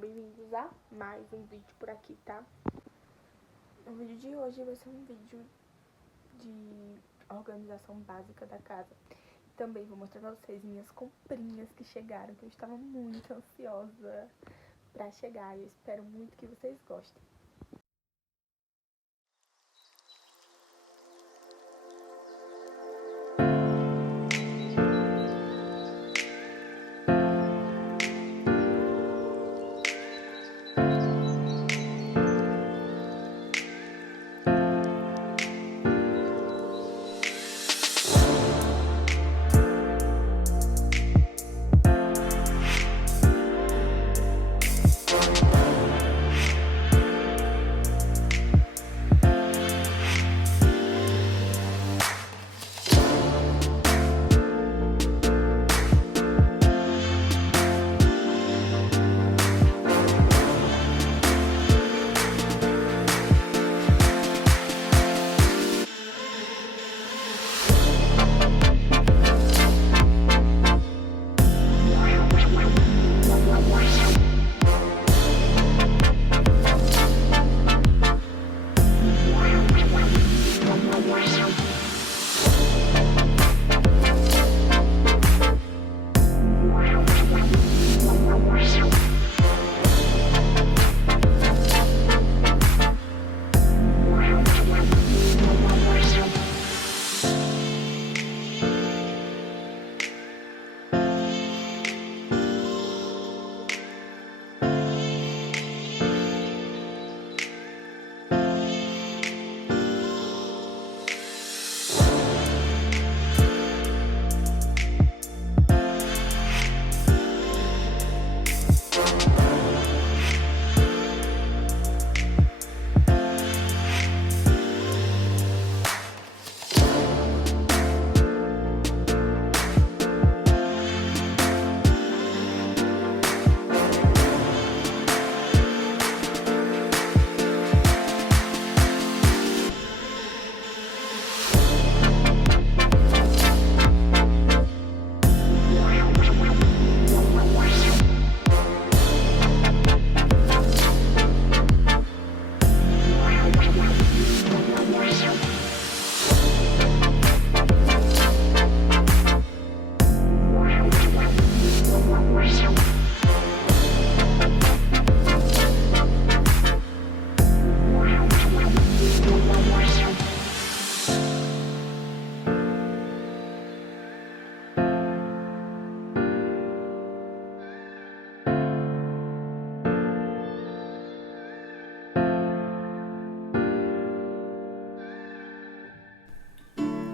bem-vindos a mais um vídeo por aqui, tá? O vídeo de hoje vai ser um vídeo de organização básica da casa. Também vou mostrar pra vocês minhas comprinhas que chegaram, que eu estava muito ansiosa pra chegar e eu espero muito que vocês gostem.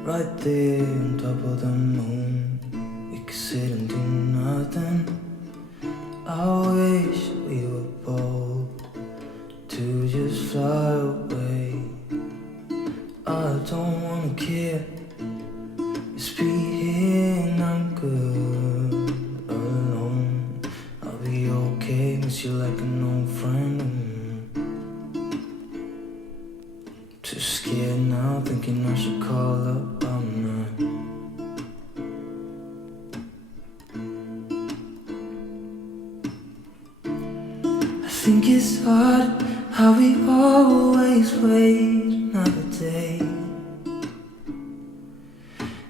Right there on top of the moon, we could sit and do nothing. I wish we were bold to just fly away. I don't wanna care, just be here and I'm good alone. I'll be okay, miss you like an old friend. Too scared now, thinking I should call up all night. I think it's hard how we always wait another day,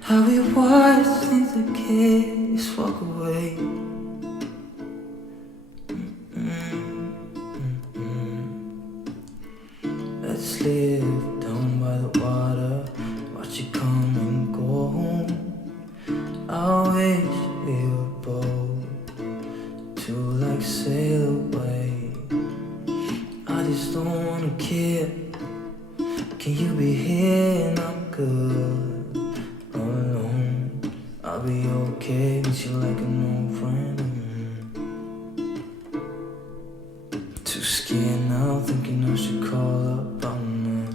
how we watch things that just walk away. Let's live down by the water, watch it come and go home. I wish we were bold to like sail away. I just don't wanna care. Can you be here and I'm good alone? I'll be okay, miss you like an old friend. Too scared now, thinking I should call up all night.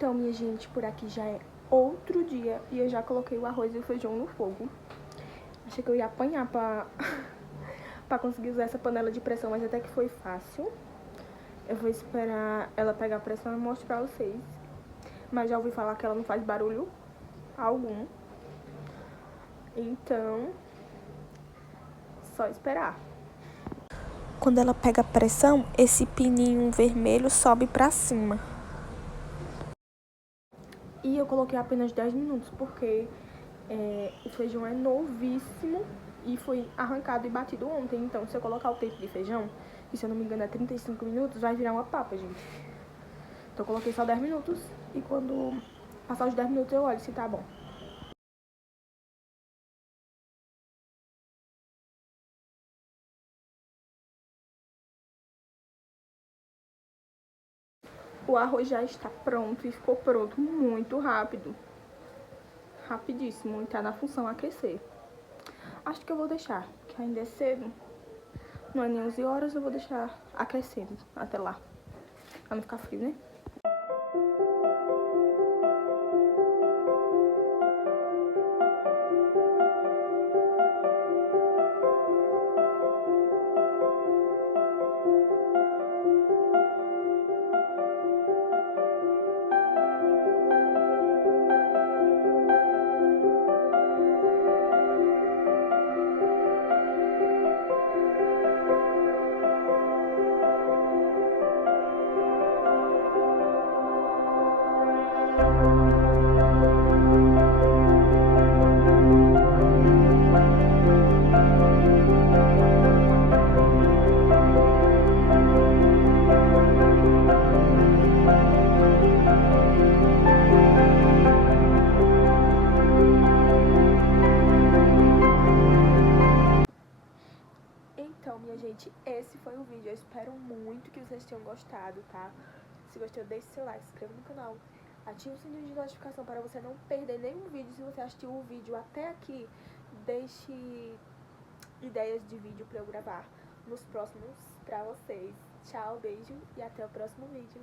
Então, minha gente, por aqui já é outro dia e eu já coloquei o arroz e o feijão no fogo. Achei que eu ia apanhar pra conseguir usar essa panela de pressão, mas até que foi fácil. Eu vou esperar ela pegar a pressão e mostrar pra vocês. Mas já ouvi falar que ela não faz barulho algum. Então, só esperar. Quando ela pega a pressão, esse pininho vermelho sobe pra cima. E eu coloquei apenas 10 minutos, porque o feijão é novíssimo e foi arrancado e batido ontem. Então, se eu colocar o tempo de feijão, que se eu não me engano é 35 minutos, vai virar uma papa, gente. Então, eu coloquei só 10 minutos e quando passar os 10 minutos eu olho se tá bom. O arroz já está pronto e ficou pronto muito rápido. Rapidíssimo, e tá na função aquecer. Acho que eu vou deixar, que ainda é cedo. Não é nem 11 horas, eu vou deixar aquecendo até lá. Pra não ficar frio, né? Então, minha gente, esse foi o vídeo. Eu espero muito que vocês tenham gostado, tá? Se gostou, deixe seu like, se inscreva no canal, ative o sininho de notificação para você não perder nenhum vídeo. Se você assistiu o vídeo até aqui, deixe ideias de vídeo para eu gravar nos próximos pra vocês. Tchau, beijo e até o próximo vídeo.